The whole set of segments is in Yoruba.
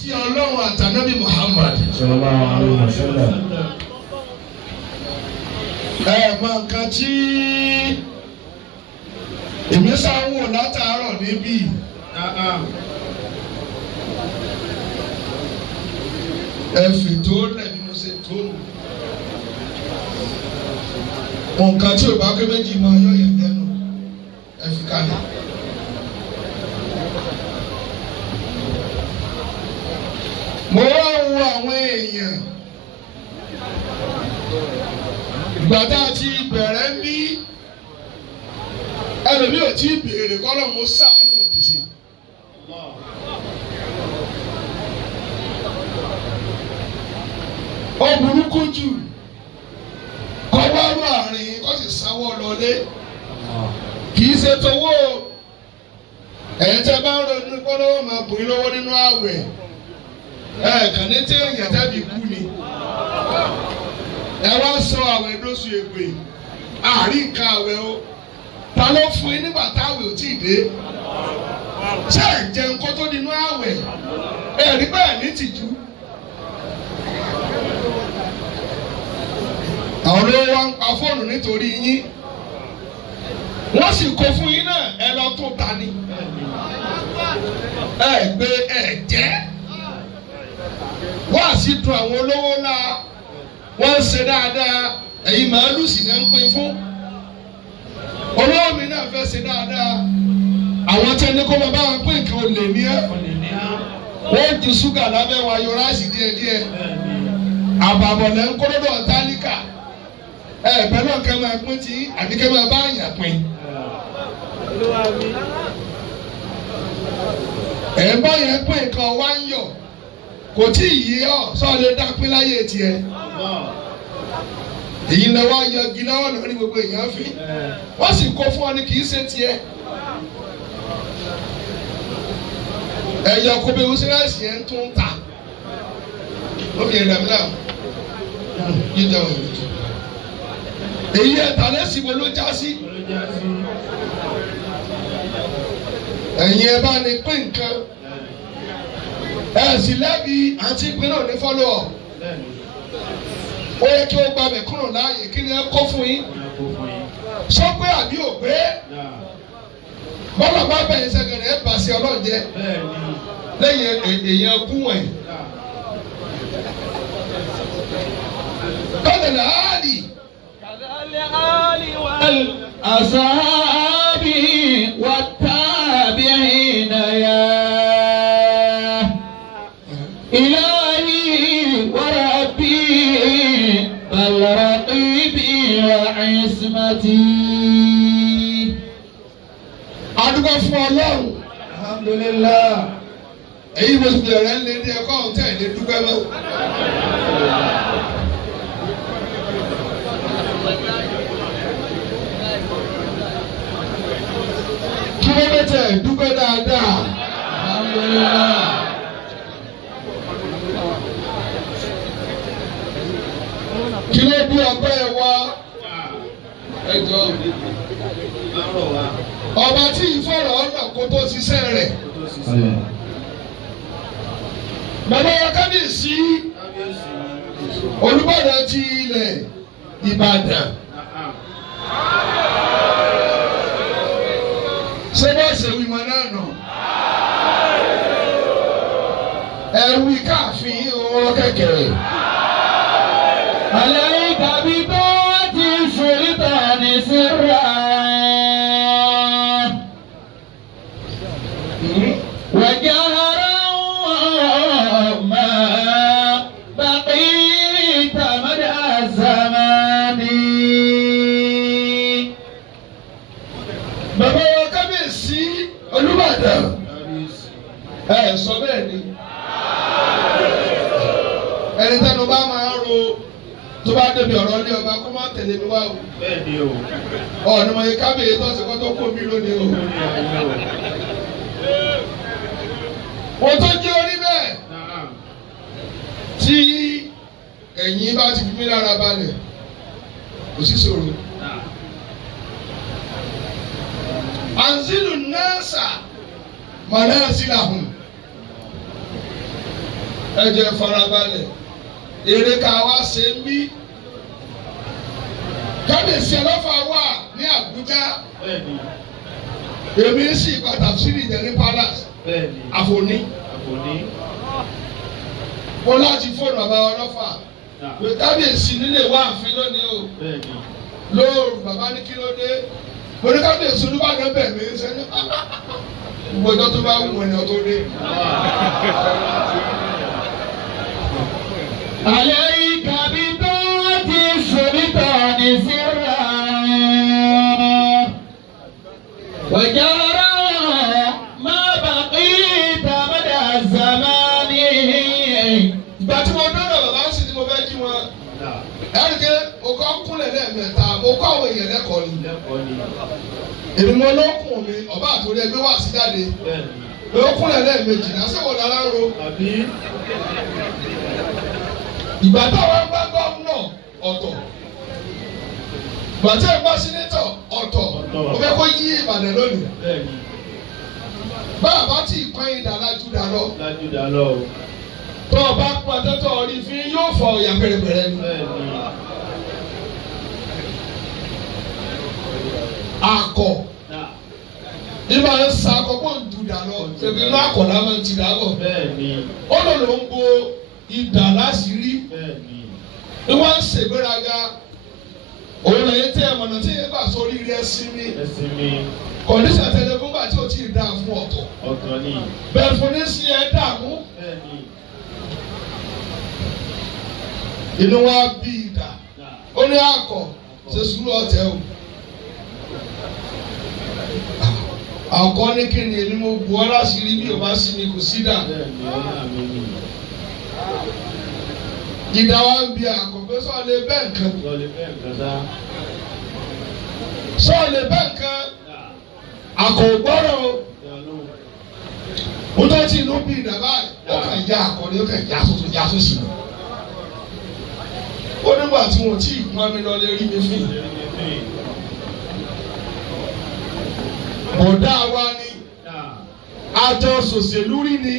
Ti Ọlọ́run àtànábì Muhammad sallallahu alaihi wasallam. Mọ nǹkan tí èmi sáwọ́ látàárọ̀ níbí. Ẹ̀fì tó lẹ̀ bí mo ṣe tó. Nǹkan tí ò bá ké méjì máa yọ yẹn lẹ́nu. Ẹ̀fì kalẹ̀. Mo wá wo àwọn èèyàn ìgbà tá a ti bẹ̀rẹ̀ ń bí ẹlòmíì ò tí ì béèrè kọ́lọ̀ mo ṣàánú òdìsí. Ó burúkú jù kọ́ wárú àárín kó sì sanwó lọlé kì í ṣe tówó ẹ̀yin tẹ́ bá ń ronú pọ́nlọ́wọ́ máa bùn yín lọ́wọ́ nínú àwẹ̀. Kàn ní tí èèyàn tẹ́bi kú ni ẹ wá sọ àwẹ̀ lóṣù ègbè àárín nǹkan àwẹ̀ o ta ló fún yín nígbà táwẹ̀ ò tíì dé ṣé ẹ̀ jẹun kó tó nínú àwẹ̀ rí bẹ́ẹ̀ ní tìjú. Àwọn olówó wa ń pa fóònù nítorí yín wọ́n sì kó fún yín náà ẹ lọ tó ta ni gbé jẹ́. Wọ́n á sì dùn àwọn olówó ńlá wọ́n ń ṣe dáadáa ẹ̀yin màálù sì náà ń pín fún. Olówó mi náà fẹ́ ṣe dáadáa àwọn tí ẹni kó máa bá wọn pín nǹkan olè ní ẹ́ wọ́n ju ṣúgà lábẹ́ wa yọ ráìsì díẹ̀díẹ̀ àbàbọ̀ lẹ́ ń kó lọ́dọ̀ tálíkà bẹ́ẹ̀ náà kẹ́ máa pín tí àbí kẹ́ máa bá àyàn pín. Bá yẹn pín nǹkan wá ń yọ̀ kò tí ì yé ọ sọ lè dá pín láyé tiẹ̀ èyí lọ wá yọgi lọ́wọ́ lórí gbogbo èèyàn fi wọ́n sì kó fún ọ ní kì í ṣe tiẹ̀ ẹ̀yọ kó bẹ wúsírẹ́sì yẹn tún ta ó fi ẹ̀dá mi náà jíjẹ òun èyí ẹ̀ta lẹ́sìn wo ló já sí ẹ̀yin ẹ bá ní pín nǹkan. Sì lẹ́bi àti ìpínlẹ̀ òní follow up. Ó yẹ kí ó gba mẹ̀kúnnù láàyè kí ni ẹ kó fún yín. Sọ pé àbí ò pé bọ́lá bá bẹ̀yìn sẹ́gẹ̀rẹ̀ ẹ̀ bá sí ọlọ́ọ̀jẹ́ lẹ́yìn èèyàn gún ẹ̀. Kọ́dẹ̀lẹ̀ áàlì. Kàdálẹ̀ áàlì wal ashabi wat tabi'ina ya. إلهي وربي الرقيبي وعصمتي. Adúgbò fún Ọlọ́run. Alhamdulillah. Èyí mo sì bẹ̀rẹ̀ ń lé ní ẹ̀kọ́ ọ̀hún tẹ̀ lé dúpẹ́ mọ́. Kí ló dé tẹ̀ dúpẹ́ dáadáa? Alhamdulillah. Kí ló bí ọgbẹ́ wa? Ẹjọ́ ọba tí ìfọ̀rọ̀ ọ̀nà kó tó ṣiṣẹ́ rẹ̀. Bàbá wa kábíyèsí Olúbàdàn ti ilẹ̀ Ìbàdàn. Ṣé bá ṣe wí mọ náà nà? Ẹ̀wì káàfin ọ̀rọ̀ kẹ̀kẹ́. عليك بطاعة السلطان سرا وجهرا ما بقيت مدى الزمان. Bàbá wa kábíyèsí Olúbàdàn sọ bẹ́ẹ̀ ni ẹni tẹnu bá máa ń ro tó bá débi ọ̀rọ̀ ilé ọba kó má tẹ̀lé mi wá o. Bẹ́ẹ̀ni o. Ọ̀nà mọ̀ yìí kábíyèsí tó ṣe kó tó kó mi lónìí o. Mo tó jẹ́ orí bẹ́ẹ̀ tí ẹ̀yin bá ti fi mí lára balẹ̀ kò sí ṣòro. Anzilu nasa manazilahum. ẹ jẹ́ farabalẹ̀ èrè ká wá ṣe ń bí kábíyèsí ọlọ́fà wà ní Àbújá èmi sì pàtàkì sí ìjẹ ní palace àfòní mo láti fóònù bàbá ọlọ́fà pé kábíyèsí nílé wà àfin lónìí o lóòrù bàbá ní kí ló dé mo ní kábíyèsí Olúbàdàn bẹ̀ mí sẹ́ni gbogbo ọjọ́ tó bá wù wọ́n ni ọ tó dé. عليك بذات السلطان سرا وجهرا ما بقيت مدى الزمان. ìgbà tí mo dọ́dọ̀ bàbá ń sì tí mo fẹ́ kí wọn ẹ̀ríkẹ́ mo kọ́ kúnlẹ̀ lẹ́ẹ̀mẹ́ta mo kọ́ àwọn èèyàn lẹ́kọ̀ọ́ ni èmi mo lókùn mi ọba àtòrí ẹgbẹ́ wà sí jáde ló kúnlẹ̀ lẹ́ẹ̀mejì lásìkò lára ń ro. ìgbà táwọn bá gómìnà ọ̀tọ̀ ìgbà tí ẹ̀ bá sínétọ̀ ọ̀tọ̀ ó fẹ́ kó yí Ìbàdàn lónìí. bá a bá tí ì pọ́n ìdá lájúdà lọ tó o bá pọ́n tẹ́tọ̀ orí fi yóò fọ ìyá pẹ̀rẹ̀pẹ̀rẹ̀ ni. akọ nígbà yẹn sa akọkọ ń du dà lọ ṣèbí inú akọ̀dá máa ń ti dà bọ̀ ó lò ló ń bo ìdà láṣìírí ni wọ́n ń ṣègbéraga òun lè tẹ ẹ̀mọ̀nà tí yẹn bá sórí rẹ̀ sí mi kọ̀díṣà tẹ̀lé fún bá tí o ti dà fún ọ̀tọ̀ bẹ́ẹ̀ fún ní sí ẹ̀ dààmú inú wa bí ìdà ó ní akọ ṣe sùúrù ọ̀tẹ̀ o. àkọ́ ní kíni èmi mo bu ọ́ láṣìírí bí o bá sí mi kò sí dà. ìdá wa ń bi àkọ́pẹ́ sọ lè bẹ́ẹ̀ nǹkan. sọ lè bẹ́ẹ̀ nǹkan. àkọ́ gbọ́dọ̀ o. mo tó ti inú bí ìdá báyìí ó kàn já àkọ́ni ó kàn já sọ́sọ́ já sọ́sì. ó nígbà tí wọ́n ti pọ́n mi lọ lè rí mi fún. Bọ̀dá wa ni àjọ sòṣèlú rí ni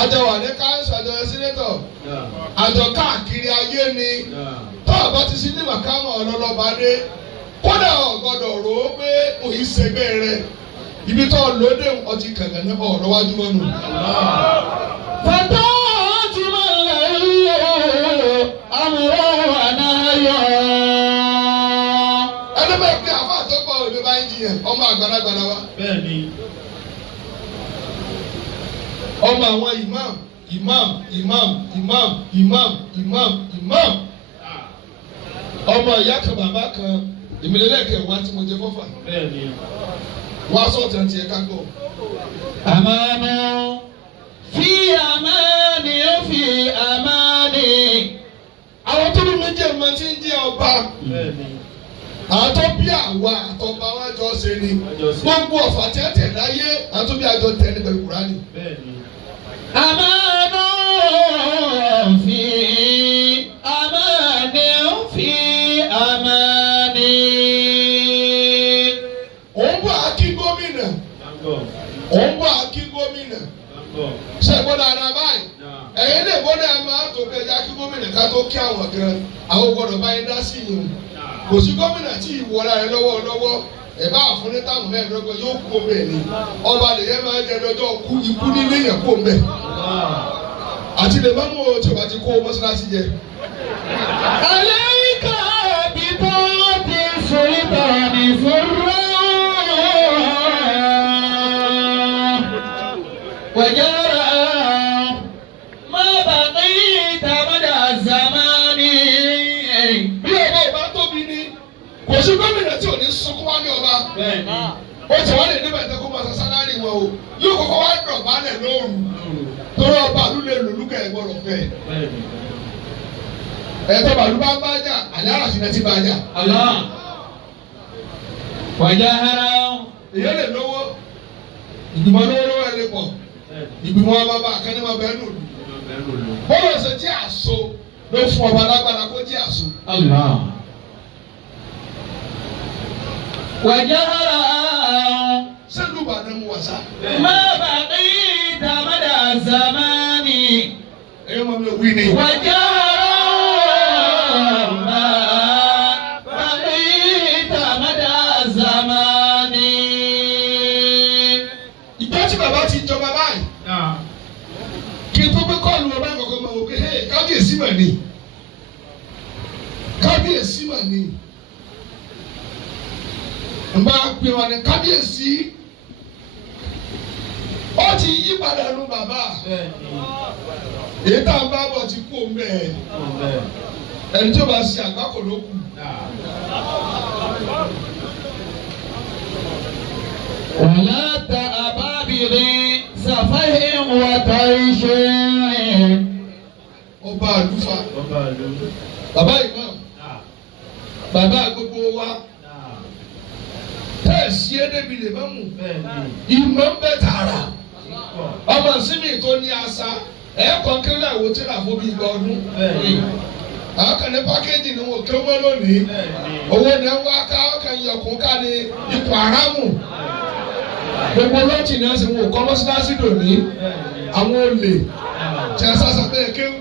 àjọ wà ní káńsì àjọ sínétọ̀ àjọ káàkiri ayé ni tó o bá ti sí ní màkàmọ́ ọlọ́lọ́ba dé kódà ọ̀gbọ́dọ̀ rò ó pé òyìn ṣẹgbẹ́ rẹ ibi tó lóde ọtí kàngàn ní ọ̀rọ̀ wájú mọ́nu. Fàtà tí mo lè yọ àmúrò ànáyọ. ẹni bẹ́ẹ̀ pé àfa àtọ́gbà òde bá ń jiyàn ọmọ àgbàlagbà wa. Bẹ́ẹ̀ni. ọmọ àwọn imam ọmọ ìyá kan bàbá kan ìmìlẹ́lẹ́kẹ̀ wá tí mo jẹ fọ́fà. Bẹ́ẹ̀ni. wọ́n á sọ̀tàn tiẹ̀ ká gbọ́. Àmánà fi àmánì ó fi àmánì. àwọn tó ní mi jẹ́ ọmọ tí ń jẹ́ ọba. Bẹ́ẹ̀ni. àwọn tó bí àwa àtọ́ba wọn jọ ṣe ni gbogbo ọ̀fà tẹ́tẹ̀ láyé àwọn tó bí àjọ tẹ̀ ní pẹ̀lú Kùránì. Bẹ́ẹ̀ni. Àmánà fi àmánì ó fi àmánì. òun bọ̀ akí gómìnà. ṣe gbọ́dọ̀ ara báyìí. ẹ̀yin lè gbọ́dọ̀ ẹ̀ máa tó kẹjá kí gómìnà ká tó kí àwọn kan àwọn gbọ́dọ̀ báyìí dá sí yìí o. kò sí gómìnà tí ìwọra rẹ lọ́wọ́ ẹ̀ bá àfúnni táwọn mẹ́ẹ̀ẹ́dọ́gbọ̀n yóò kú omi ẹ̀ ní. ọba lè yẹ máa jẹ lọ́jọ́ ikú nílé yẹn kó mbẹ́. àti lè má mú o tí o bá ti kó mọ́ṣáláṣí jẹ. Aláìka bíbọ́ ti sòlítà ní sòrò. Wàjára má bàtí tàbádà zamani. bí ọba ọba tóbi ni kò sí gómìnà tí ò ní sunkún wá ní ọba. Bẹ́ẹ̀ni. ó ti wá lè níbẹ̀ tẹ́ kó máa sọ sálárì wọn o yóò kọ́kọ́ wá dọ̀ balẹ̀ lóru torí ọba àlú lè lòlú kẹ́ ẹ̀ gbọ́dọ̀ fẹ́. Bẹ́ẹ̀ni. ẹ̀tọ́ bàlú bá ń bá jà àlẹ́ àràfin náà ti bá jà. Allah. Wàjára. èyí lè lówó ìgbìmọ̀ lówó ẹ̀ lè pọ̀ ìgbìmọ̀ ọba bá akẹ́ni máa bẹ́ẹ̀ lòlù. bọ́lá ṣe jẹ́ àṣọ ló fún ọba lágbára kó jẹ́ àṣọ. Allah. Wàjára. sẹ́lú Ìbàdàn mu wà sá. Má bàtí tàbádà zamani. ẹ̀yọ́ máa mi wí ni. wàjà máa bàbí tàmádà zamani. ìjọ tí bàbá ti jọba báyìí kí n tó gbé kọ́ọ̀lù bàbá àkọ́kọ́ máa wò pé kábíyèsí mà ní kábíyèsí mà ní n bá pè wọn ní kábíyèsí ó ti yí padà nu bàbá èyí tá a bá bọ̀ ti kú òun bẹ́ẹ̀ ẹni tí ó bá ṣe àgbákò ló kù. ولا تأبابر سفه وطيش. ọba àlùfà bàbá imam bàbá gbogbo wa tẹ̀sí ẹ̀dẹ́bi lè má mú ìmọ̀ ń bẹ tààrà ọmọ ìsinmi tó ní àṣà ẹ̀ẹ́kọ́ kílẹ̀ ìwò tí ra fún bí igba ọdún àwọn kan ní pákéjì ni wọn ò kéwọ́ lónìí owó ni wọn wá ká ọkàn yọkùn ká ní ipò àrámù gbogbo lọ́ọ̀tì ni wọ́n sì wọ́n kọ́ mọ́sálásí lónìí àwọn olè tí a sá sábẹ́ kéwù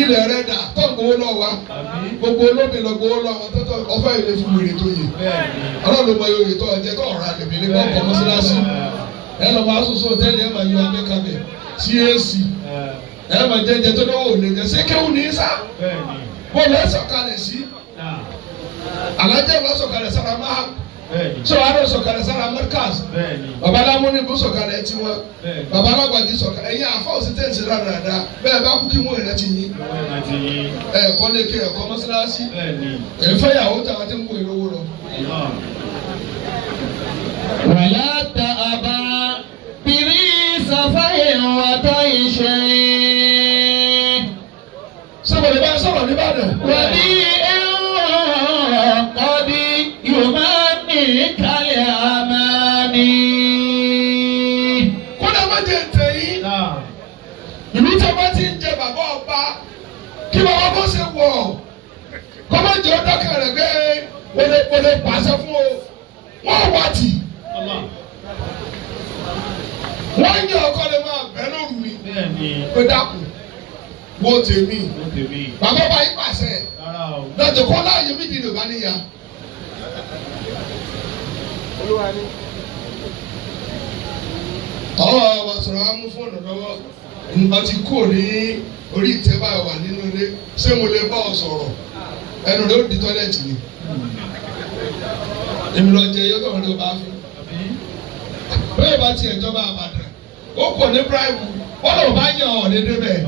ilẹ̀ rẹ̀ dà tó gbowó lọ wa gbogbo olómi lọ gbowó lọ wọn tó ọfẹ́ ilé fún wèrè tó yẹ ọlọ́run mọ oyè tó ọjẹ́ tó ọ̀rọ̀ àgbègbè ní kọ́ mọ́sálásí ẹ lọ́ máa sọ́sọ́ hòtẹ́ẹ̀lì ẹ máa yọ abẹ́kábẹ́ CAC ẹ máa jẹjẹ tó lọ́wọ́ òlè jẹ ṣé kéwù ní sá bó lọ sọ̀kalẹ̀ sí alájẹ́ lọ sọ̀kalẹ̀ sára máa sọ àárọ̀ sọ̀kalẹ̀ sára Markaz babaláwo ní bó sọ̀kalẹ̀ tí wọn babalágbàdì sọ̀kalẹ̀ ẹ̀yin àfa òsì tẹ̀sí dáadáa bẹ́ẹ̀ bá kú kí wọ́n rẹ̀ ti yín ẹ̀kọ́ lékè ẹ̀kọ́ mọ́sálásí ẹ̀fẹ́ ìyàwó tàwọn tí ń kó ìlówó lọ. ولا تأبابر سفه وطيش. sọ́kòlè bá sọ̀rọ̀ nìbàdàn. وديع قد يمني كالأماني. kódà má jẹ ntẹ̀yìn ìlú tí a bá ti ń jẹ bàbá ọba kí bàbá bó ṣe wọ̀ kọ́má jẹ́ ọ̀dọ́kẹ́ rẹ̀ gbé wọlé pàṣẹ fún o wọ́n wá tì wọ́n ń yẹ ọkọ lè máa bẹ́ lóru ni pé dákun wo tèmi bàbá bá yí pàṣẹ lọ́jọ́ kọ́ láàyè méjì ló bá níyà. ọwọ́ wa sọ̀rọ̀ á mú fóònù lọ́wọ́ nǹkan ti kú ní orí ìtẹ́ báyìí wà nínú ilé ṣé mo lè bá ọ sọ̀rọ̀ ẹnu rẹ̀ ó di tọ́lẹ̀tì ni èmi lọ jẹ yọtọ̀ rẹ̀ ló bá fi bẹ́ẹ̀ bá tiẹ̀ jọba àbàdàn ó kò ní bíráìbù wọ́n lọ bá yàn ọ̀ dédé bẹ́ẹ̀.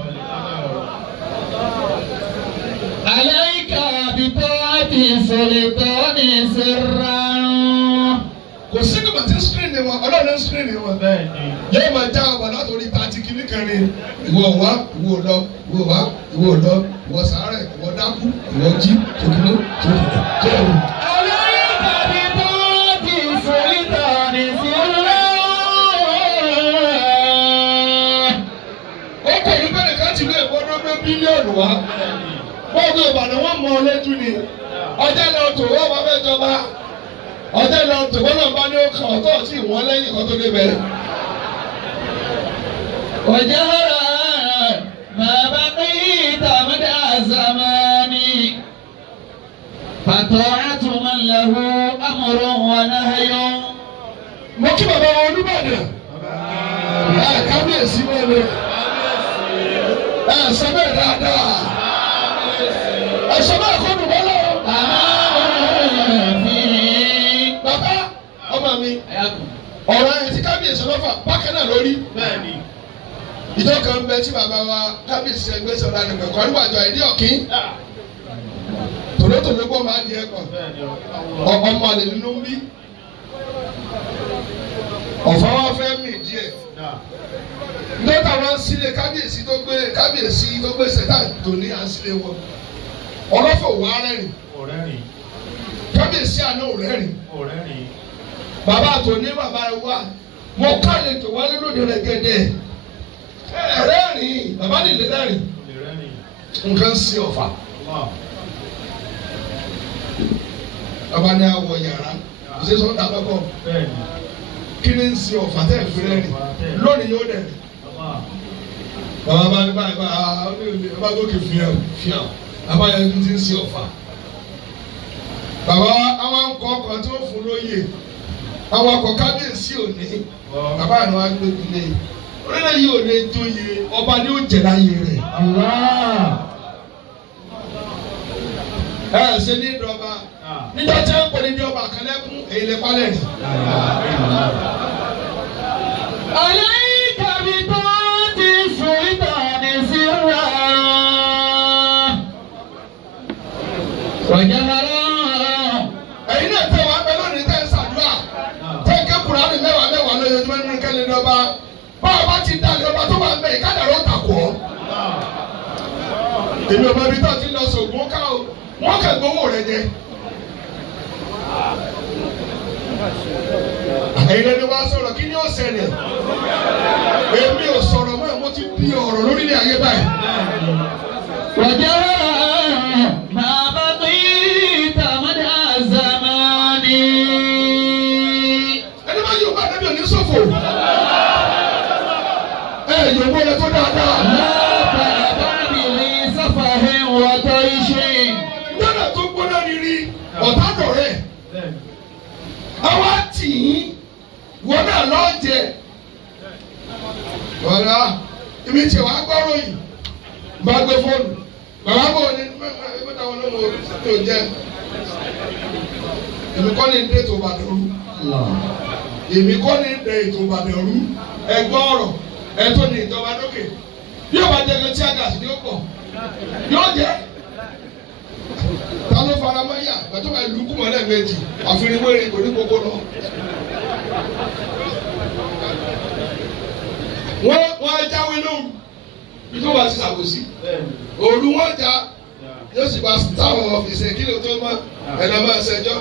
عليك بطاعة سلطان سرا. kò sí kí bàtí skrini wọn ọlọ́run skrini wọn yóò máa já ọba látòrí tààtì kìíní kan ní ìwọ wá ìwọ lọ ìwọ wá ìwọ lọ ìwọ sàárẹ̀ ìwọ dákú ìwọ jí tòkìló tòkìló. عليك بطاعة سلطان سرا. ó kò ní bẹ́ẹ̀ ká ti lé ìbọdọ́ gbé bílíọ̀nù wá wọ́n gbé Ìbàdàn wọn mọ lójú ni ọjọ́ lọ tò wọ́n bá fẹ́ jọba ọjọ́ lọ tò wọ́n náà bá ní ó kàn ọ̀tọ̀ sí ìwọ́n lẹ́yìn kan tó débẹ̀. وجهرا ما بقيت مدى الزمان فطاعة من له أمر ونهي. mo kí bàbá wọn Olúbàdàn kábíyèsí mẹ́rin sọ bẹ́ẹ̀ dáadáa sọ bẹ́ẹ̀ kó dùn bọ́lá o. bàbá ọmọ mi ọ̀rọ̀ ẹ̀ tí kábíyèsí lọ́fà bákan náà lórí. ìjọ kan bẹ tí bàbá wa kábíyèsí ẹgbẹ́ sọ̀rọ̀ àdìgbẹ́ kọ́ níwájú àìdí ọ̀kín tòlótòló gbọ́ máa di ẹ̀kọ́ ọmọ àlè nínú ń bí ọ̀fọ̀ wa fẹ́ mì díẹ̀ dọ́tà wọn sílé kábíyèsí tó gbé sẹ́tà tó ní àsílẹ̀ wọn ọlọ́fọ̀ wà rẹ́rìn kábíyèsí àná ò rẹ́rìn bàbá tó ní bàbá rẹ wá mo káyè tó wálé lóde rẹ gẹ́gẹ́ rẹ́rìn bàbá nìlẹ̀ rẹ́rìn nǹkan sí ọ̀fà bàbá ní àwọ̀ yàrá ṣe sọ dà lọ́kọ̀ kí ni ń sí ọ̀fà tẹ̀ fi rẹ́rìn lónìí yóò dẹ̀ bàbá bá ní báyìí bá gòkè fìyàn abáyẹn tó ti ń ṣe ọ̀fà. Bàbá àwọn akọ ọkọ̀ tí ó fún lóye àwọn akọ kábíyèsí òní bàbá àná wa gbé ilé orílẹ̀ yìí ò lè jóye ọba ni ó jẹ láyé rẹ̀. Ẹ ṣe ní ìdọ̀ba nígbà tí wọ́n pè ní bí ọba àkàlẹ́kùn èyí lè palẹ̀ rí. عليك بطاعة السلطان سرا وجهرا. Ẹ̀yin náà tẹ̀ wá pẹ́ lónìí tẹ̀ ń ṣàdúrà tẹ̀ ké Kùránì mẹ́wàá lójoojúmọ́ nínú kẹ́lẹ́ ní ọba bá ti dalẹ̀ ọba tó wà ń bẹ̀ ìkádàrọ̀ takò ọ́. Èmi ọba ibi tó ti lọ sọ̀gbọ́n ká o wọ́n kẹ́ gbowó rẹ̀ jẹ. Ẹ̀yin lẹ́ni wá sọ̀rọ̀ kí ni ó ṣẹlẹ̀? Èmi ò sọ̀rọ̀ mọ́ mo ti bí ọ̀rọ̀ lórílẹ̀ ayé báyìí. وجهرا ما بقيت مدى الزمان. Ẹni máa yóò bá ẹbí òní ṣòfò. Yóò bó lẹ tó dáadáa. lábàbí sáfàhẹ́ wọ́tọ́ iṣẹ́. Gbọ́dọ̀ tó gbọ́dọ̀ rírí ọ̀tá dọ̀rẹ́. Àwa tì í wọ́n náà lọ́ọ́ jẹ. Wọ́lá ibi tí wàá gbọ́rọ̀ yìí bá gbé fóònù. Bàbá bò ní mẹ́ta wọn lọ́wọ́ tó jẹ. Èmi kọ́ ni dé tó Ìbàdàn rú. Èmi kọ́ ni dé ètò Ìbàdàn rú. Ẹgbọ́n ọ̀rọ̀ ẹ̀tọ́ ni ìjọba lókè. Yóò bá jẹ́ kí tíágàsì ni ó pọ̀. Yóò jẹ́. Ta ló fara mọ́ yà? Bàtọ́ bá lu kúmọ̀ lẹ́ẹ̀mejì. Àfihàn wẹ́rẹ́ kò ní gbogbo lọ. Wọ́n jáwé lóhùn. Ìjọba wà sí àbòsí. Òru wọn jà yóò sì bá táwọn ọ̀fìsì kí ló tó mọ́ ẹ̀nà máa ṣẹjọ́.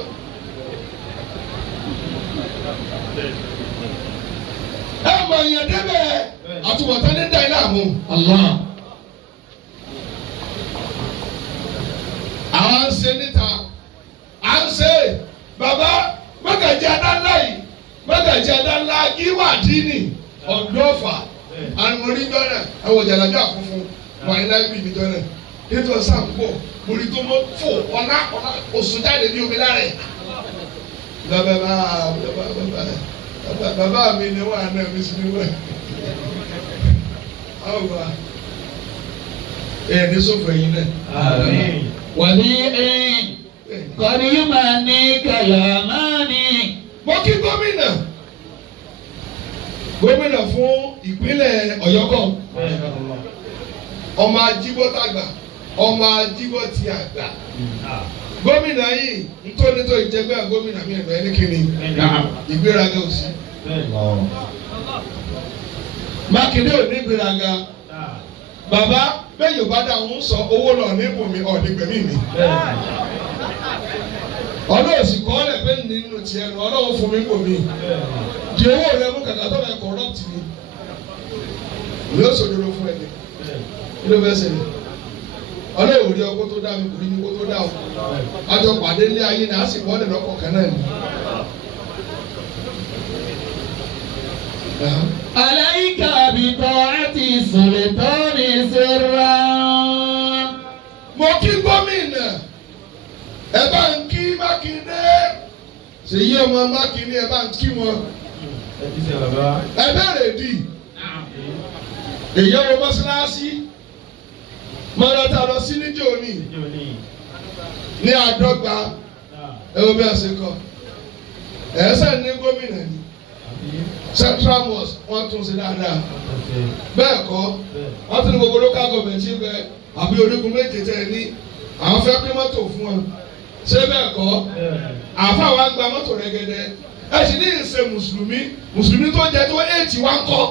Ẹ mọ̀ ìyẹn débẹ̀ àtúbọ̀tán ní dáìlà mú. Àwọn ń ṣe níta, à ń ṣe bàbá mọ́gàjì adáńlá yìí mọ́gàjì adáńlá gíwádìí ọ̀dọ́fà àmọ́rí jọ́nà àwọn jàlábí àfúnfún wà ní láìpẹ́ ìbí jọ́nà nítorí sàkóbọ̀ orí tó mọ́ fò ọ̀nà oṣù jáde ní omi lára ẹ̀. Bàbá mi ni wọ́n àná mi sí ní wẹ̀. Ọ̀gbà ẹ̀ ní sọ̀fọ̀ ẹ̀yin náà. wàlí ẹ̀yìn kọ́ni yóò máa ní kàlámánì. Mo kí gómìnà fún ìpínlẹ̀ Ọ̀yọ́ kan ọmọ ajíbọ́tàgbà ọmọ ajíbọ́tì àgbà gómìnà yìí ntónító ìjẹgbẹ́ gómìnà mi ẹ̀rọ ẹnikẹ́ni ìgbéraga òsì Mákindé ò ní ìgbéraga bàbá bẹ́ẹ̀ yóò bá dà ń sọ owó lọ ní ibùmí ọ̀dẹ́gbẹ̀mí mi ọlọ́ọ̀sì kọ́ ọ́ lẹ̀ pé nínú tiẹ̀ nù ọlọ́wọ́ fún mi ibùmí di owó rẹ mú kàkà tó bẹ corrupt mi yóò sòdodo fún ẹni kí ló fẹ́ ṣẹlẹ̀ ọlọ́wọ́ rí ọkọ tó dá mi kò rí mi kó tó dá o àjọ pàdé ní ayé ni a sì bọ́ lẹ́nu ọkọ̀ kan náà ni. عليك بطاعة السلطان سرا. Mo kí gómìnà ẹ bá ń kí Mákindé Ṣèyí ọmọ Mákindé ẹ bá ń kí wọn ẹ bẹ̀rẹ̀ dì èyí ọmọ mọ́ṣáláṣí mọ́lọ́tà lọ sí níjó ní Àdọ́gba ẹ wo bí a ṣe kọ ẹ sẹ́ni ní gómìnà ni Central Mosque wọ́n tún ṣe dáadáa bẹ́ẹ̀ kọ́ wọ́n tún ní gbogbo local government ṣe bẹ́ẹ̀ àbí orígun méje tẹ̀ ní àwọn fẹ́ pín mọ́tò fún wọn ṣé bẹ́ẹ̀ kọ́ àfa wa gba mọ́tò rẹ́gẹ́dẹ́ ẹ sì ní ìṣe mùsùlùmí tó jẹ tó 8 wá ń kọ́.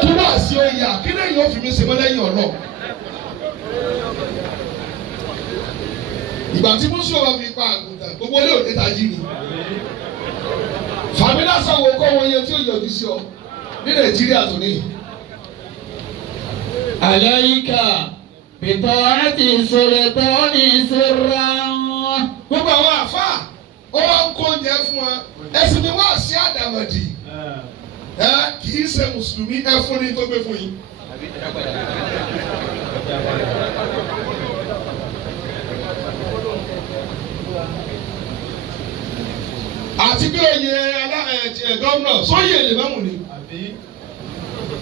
Kí wàá sí oyè kí lẹ́yìn ó fi mí ṣe mọ́ lẹ́yìn ọ̀nà. Ìgbà tí Mùsùlùmí ọba fi pa àgùntàn gbogbo ilé òde tají ni. Fàmílà sọ̀wọ́ kọ́ wọn yẹn tí ó yọjú sí ọ ní Nàìjíríà tó ní. عليك بطاعة السلطان سرا. Gbogbo àwọn àfáà ó wá ń kó oúnjẹ fún wa ẹ̀sìn mi wá sí àdàmọ̀dì kì í ṣe mùsùlùmí ẹ fún ní tó gbé fún yín. àti bí oyè gómìnà sóyè lè má mú ni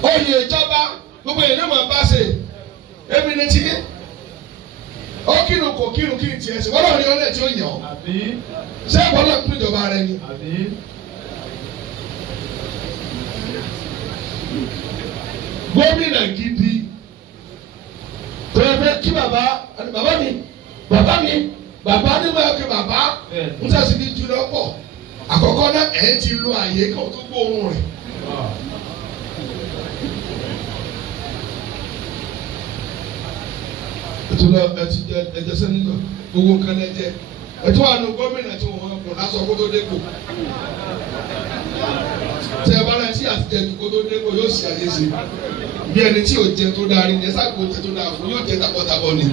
oyè ìjọba gbogbo èèyàn náà máa bá ṣe èmi ní ti ó kírun kò kírun kí n tiẹ̀ sí wọ́n lọ́ọ́ ní ọlẹ́ tí ó yàn ọ́ ṣé ẹ̀kọ́ náà kún ìjọba rẹ ni. gómìnà gidi tó yẹ fẹ́ kí bàbá mi ní máa kí bàbá ń tẹ̀sí ní jùlọ pọ̀ àkọ́kọ́ náà ẹ̀ ti lo àyè kan tó gbóòórùn rẹ̀. ètùlọ ẹtì jẹ ẹjẹ sẹ́nitọ̀ gbogbo nǹkan lẹ́jẹ̀ ètò àná gómìnà tí wọ́n kò lásọ kó tó dépò tẹ ẹ bá náà tí àtijọ́ kó tó dépò yóò sì àyè sí bí ẹni tí yóò jẹ tó dáa rí ní ẹsẹ àgbo jẹ tó dáa fún yóò jẹ takọtabo ni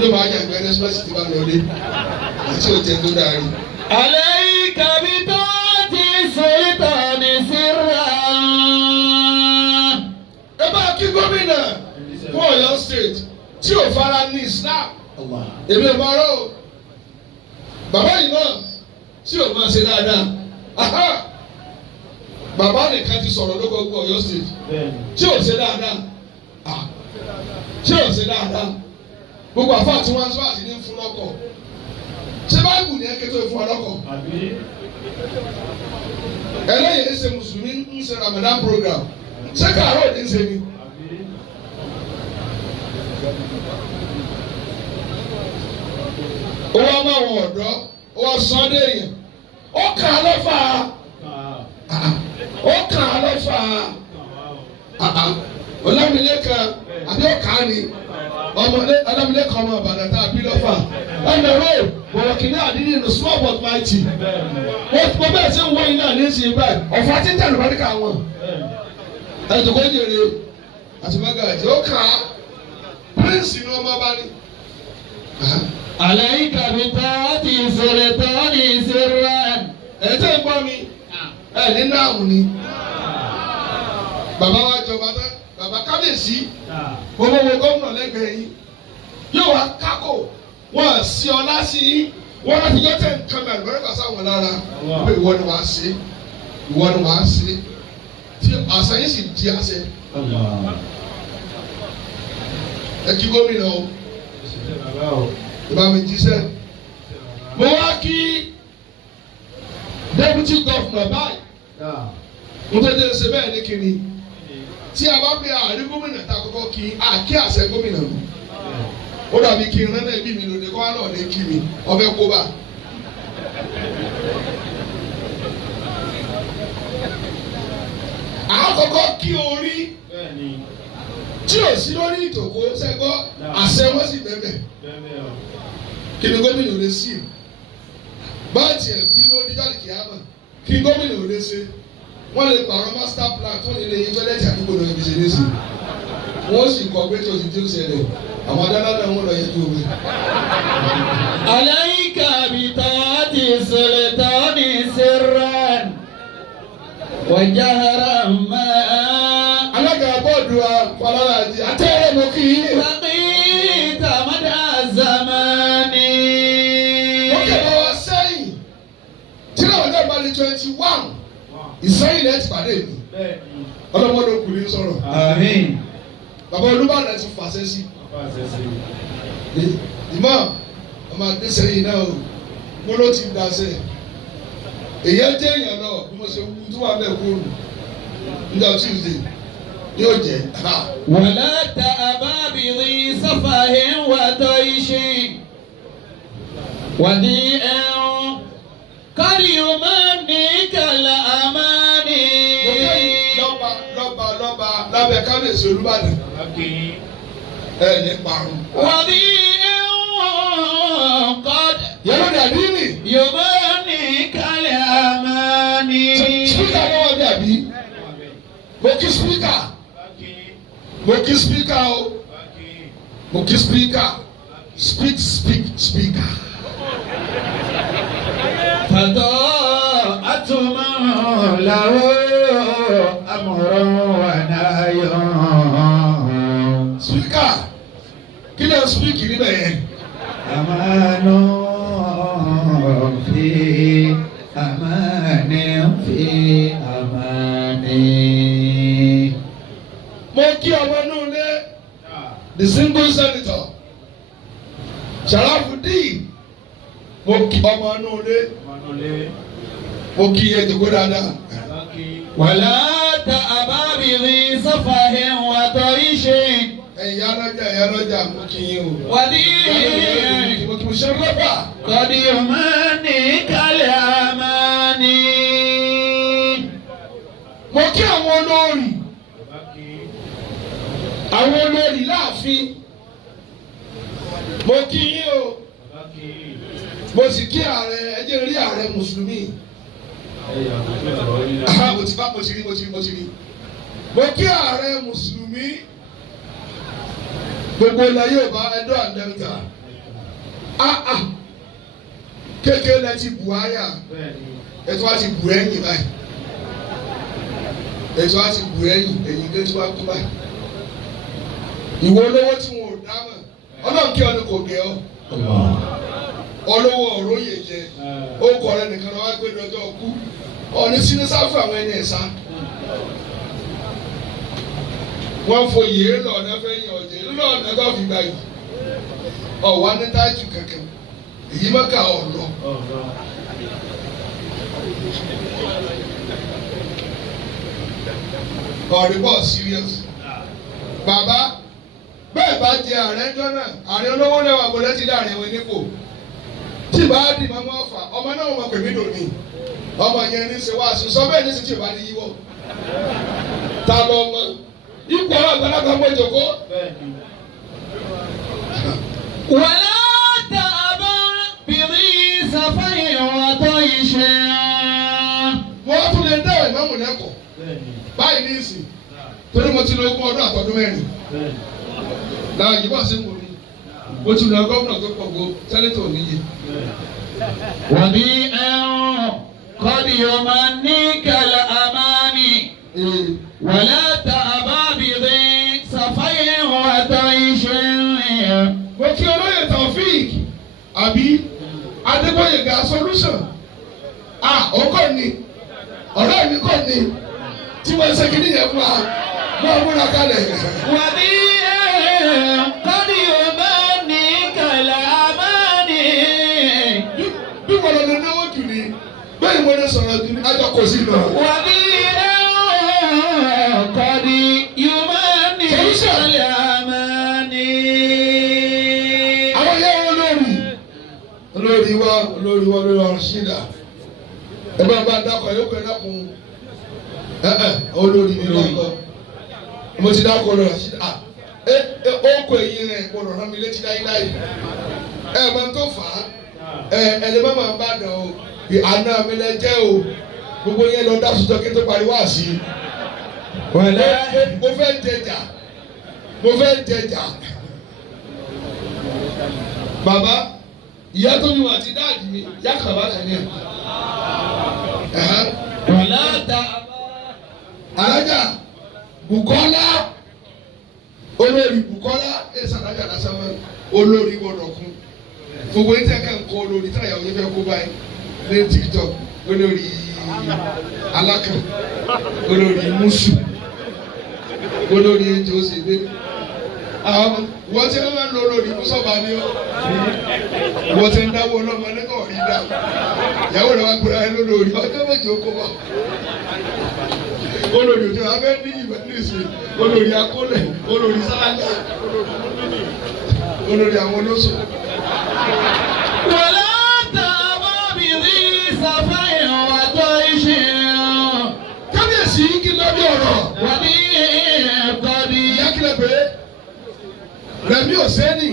yóò máa yẹ ẹgbẹ́ ẹnẹsíwájú ti bá lọ dé àti yóò jẹ tó dáa rí. alẹ́ ìkàbí tó ti sèétọ̀ ní síra. ẹ bá kí gómìnà fún Ọ̀yọ́ state tí ò fara ní Islam èmi ò máa rọ o bàbá yìí náà tí ò máa ṣe dáadáa bàbá nìkan ti sọ̀rọ̀ lókòókò Ọ̀yọ́ state tí ò ṣe dáadáa gbogbo àfa tí wọ́n ń sọ àti ní fún lọ́kọ̀ ṣé báyìí ní ẹ̀kẹ́ tó fún ọ lọ́kọ̀ ẹlẹ́yìn ẹ̀ṣẹ̀ mùsùlùmí ń ṣe Ramadan program ṣé kàárọ̀ ní ṣe ni. ó wá máa wọ ọ̀dọ́ ó wá sọ ọ́ dé èèyàn ó kà á lọ́fà Ọlámilékan àbí ọ̀kà ni Ọlámilékan ọmọ Ìbàdàn tá a bí lọ́fà ẹnlẹ́ rẹ̀ bọ̀rọ̀ kìíní àdínní ní small but mighty wọ́n bẹ́ẹ̀ sẹ́ wọ́n iná ní ìsìn báyìí ọ̀fọ̀ àti tẹ̀lé bá dìkà wọn ẹ̀dùnkọ́ jèrè àti mẹ́gàjì ó kà á prince ni ọmọ bá ní. عليك بطاعة سلطان سرا. ẹ tẹ́ ń gbọ́ mi ẹ ní náàmù ni bàbá wa jọba tán bàbá kábíyèsí gbogbo gómìnà lẹ́gbẹ̀ẹ́ yín yóò wá kákò wọ́n sí ọlá sí yín wọ́n láti yọ tẹ̀ nǹkan mẹ́rin lórí kàṣà wọn lára pé ìwọ ni wàá ṣe tí àṣà yín sì di àṣẹ ẹ kí gómìnà o ìbá mi jíṣẹ́ mo wá kí deputy governor báyìí mo tẹ́tẹ́ ṣe bẹ́ẹ̀ ní kiri tí a bá pe àárín gómìnà tá a kọ́kọ́ kí àkí àṣẹ gómìnà mi ó dàbí kí n rán náà bí mi lòdì kọ́ wá náà lè kí mi ọbẹ̀ kó bá. àkọ́kọ́ kí orí tí ò sí lórí ìtòkó sẹ́gbọ́ àṣẹ wọ́n sì bẹ̀bẹ̀ kí ni gómìnà lè sí báńtì ẹ̀ bí ló ní jáde kìámà kí gómìnà lè ṣe wọ́n lè pààrọ̀ master plan tó lè yí tọ́lẹ̀tì àdúgbò lọ́wọ́ ibi ṣe lé sí wọ́n sì kọ́ pé tó ti tí ó ṣẹlẹ̀ àwọn adáná wọn lọ yẹjú omi. عليك بطاعة سلطان سرا وجهرا ما. alága bọ́ọ̀dù afọlára àti àtẹ́rẹ́ mo kì í. بقيت مدى الزمان. wọ́n kẹ́lẹ́ wá sẹ́yìn tí náà wọ́n dẹ́ bá ní 21 ìsẹ́yìn lẹ́ẹ̀tì pàdé mi ọlọ́mọdé òkùnrin sọ̀rọ̀. àmín. bàbá Olúbàdàn ti fàṣẹ sí. ìmọ̀ ọmọ adésẹ́yìn náà mo ló ti dasẹ̀ èyí ẹ jẹ́ èèyàn náà bí mo ṣe wú tó wà bẹ́ẹ̀ kúrò níjọ́ Tuesday yóò jẹ́. ولا تأبى بذي سفه وطيش وديء قد يمنيك الأماني. lọ́ba lábẹ́ kábíyèsí Olúbàdàn ẹ̀ ní parun. وديء قد يمنيك الأماني. spíkà náà wà dàbí mo kí spíkà o mo kí spíkà speaker. فضاءة له أمر ونهي. Spíkà kí lè spíkì níbẹ̀ yẹn? أمان في أمان في أمان. Mo kí ọmọ inú ilé the single senator Sharafudeen. Mo kí ọmọ inú ilé. Mo kí ẹ jòkó dáadáa. ولا تأبى بذي سفه وطيش. Ẹ̀yin arájà mo kí yín o. ودين Mo kí mo ṣe rọ́bà. قد يماني كالأماني. Mo kí àwọn olórí. Àwọn olórí láàfin. Mo kí yín o. Mo sì kí ààrẹ ẹjẹ rí ààrẹ mùsùlùmí. Mo ti rí. Mo kí ààrẹ mùsùlùmí. Gbogbo ilẹ̀ Yorùbá Ẹdó and Delta. Kékeré lẹ ti bù áyà. Ètò àti bù ẹ̀yìn báyìí. Ètò àti bù ẹ̀yìn tó ti wá kú báyìí. Ìwọ olówó tí wọn ò dámọ̀. Ọlọ́run kí ọ ní kò gé ọ. Olówó òróyè jẹ. Ó kọ̀ rẹ nìkan lọ́wọ́ gbé lọ́jọ́ kú. Ọ̀ní sínú sáfù àwọn ẹni ẹ̀sán. Wọ́n foyè lọ ọ̀nà fẹ́ yàn ọ̀jẹ̀ lọ́nà ọ̀nà tó fi gbà yìí. Ọ̀wá ní tájù kankan. Èyí mọ́kà ọ̀lọ́. Ọ̀rẹ́bọ̀ serious. Bàbá bẹ́ẹ̀ bá jẹ ààrẹ jọ́nà ààrẹ olówó lẹ́wà gbọ́dọ̀ ti dá ààrẹ wọn nípò. Tí bá di mọ́mọ́ ọ̀fà ọmọ náà mọ̀ pèmí lòní. Ọmọ yẹn ní ṣe wá aṣọ sọ bẹ́ẹ̀ ní sì tí ò bá ní yíwọ́. Ta lọ mọ ipò àgbàlagbà mọ ìjòkó. ولا تأبى بذي سفه وطيش. Wọ́n tún lè dá ìmáàmù lẹ́kọ̀ọ́. Báyìí ní ìsìn torí mo ti lo ogún ọdún àtọ́dún mẹ́rin. Náà yìí wá sí mo ní. Mo ti lọ gómìnà tó pọ̀ gbó sẹ́nẹ́tọ̀ níyì. وبيء قد يمنيك الأماني. ولا تأبى بذي سفه وطيش. Mo kí olóyè Taofik àbí Adébóyèga solution. Ó kọ́ ni ọ̀rẹ́ mi kọ́ ni tí wọ́n ṣe kìíní yẹn fún wa wọ́n múra kalẹ̀. وبيء قد يمنيك الأماني. Bí wọ́n lọ náwó jù ní bẹ́ẹ̀ mo lè sọ̀rọ̀ jù ní ajọ kò sí lọ. وبيء قد يمنيك الأماني. Àwọn yẹn olórí wa lórí ọ̀rọ̀ ṣídà. Ẹ bá dákọ̀ yóò pẹ́ dákun. Olórí mi lọ́kọ̀. Mo ti dákọ̀ lọ́rọ̀ ṣídà. Ó kọ èyí rẹ̀ gbọ́dọ̀ rán mi létí láíláí. Máa tó fà á. Ẹni bá máa bá dàn o. Àná mi lẹ jẹ́ o. Gbogbo yẹn lọ dá sùtọ́ kí n tó parí wá sí i. Mo fẹ́ jẹjà. Bàbá ìyá tó mi wà ti dáàdì mi yá kàbá kàní ẹ̀. ولا تأبى. Alájà Bùkọ́lá olórí Bùkọ́lá alájà lásán mọ́ olórí gbọdọ̀ kún. Gbogbo yìí tẹ́ ká ń kọ́ olórí tí àyàwó yẹn fẹ́ kó báyìí ní TikTok olórí alákàn olórí Mùsù olórí ejò òsèlè. Wọ́n ti máa ń lo olórí Mùsọ̀bà ni ó. Wọ́n ti ń dáwọ́ ọlọ́mọ nígbà orí dá. Ìyàwó rẹ̀ wá gbéra ẹ lólórí ọjọ́ méje ó kó bọ̀. Olórí òjò abẹ́ ní ìwé nísìnyí olórí akólẹ̀ olórí sálágà olórí àwọn olóṣù. ولا تأبى بذي سفه وطيش. Kábíyèsí kí lórí ọ̀rọ̀. وبيء قد. Ìyá kílẹ̀ pé Rẹ̀mí Òsẹ́nì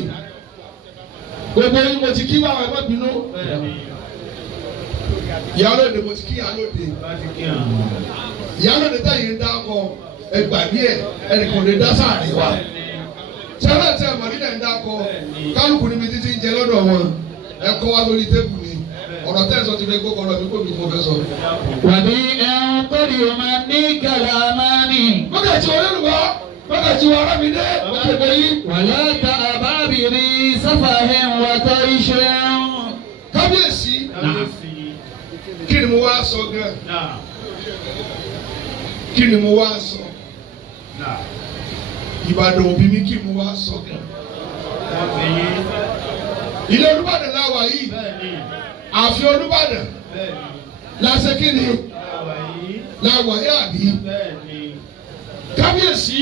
gbogbo yín mo ti kí báwọn ẹgbẹ́ bínú. Ìyálóde mo ti kí ìyálóde. Ìyálóde táyé ń dá ọkọ ẹgbàgbé ẹnìkan lè dá sáàrin wa. Sẹ́lẹ̀ tí ẹ̀mọ̀ nílẹ̀ ń dá ọkọ kálukú níbi títí ń jẹ lọ́dọ̀ wọn ẹ̀kọ́ wa lórí tébù ni ọ̀rọ̀ ọ̀rọ̀ tẹ́sán ti fẹ́ gbókòó lọ mi kó mi fún fẹ́ sọ. wàbí ẹ̀hún kórì ọmọ ní kàlámánì. wákàtí olólùwọ́ wákàtí wa arábìnrin wọ́n ti gbé yí. wàlá ta àbábìrì sáfàhẹ́ wàtọ́ iṣẹ́. kábíyèsí kí ni mo wá sọ gan? kí ni mo wá sọ? Ìbàdàn òbí mi kí mo wá sọ gan? ilé Olúbàdàn láwa yìí ààfin Olúbàdàn lásìkò kí ni láwa yìí àbí kábíyèsí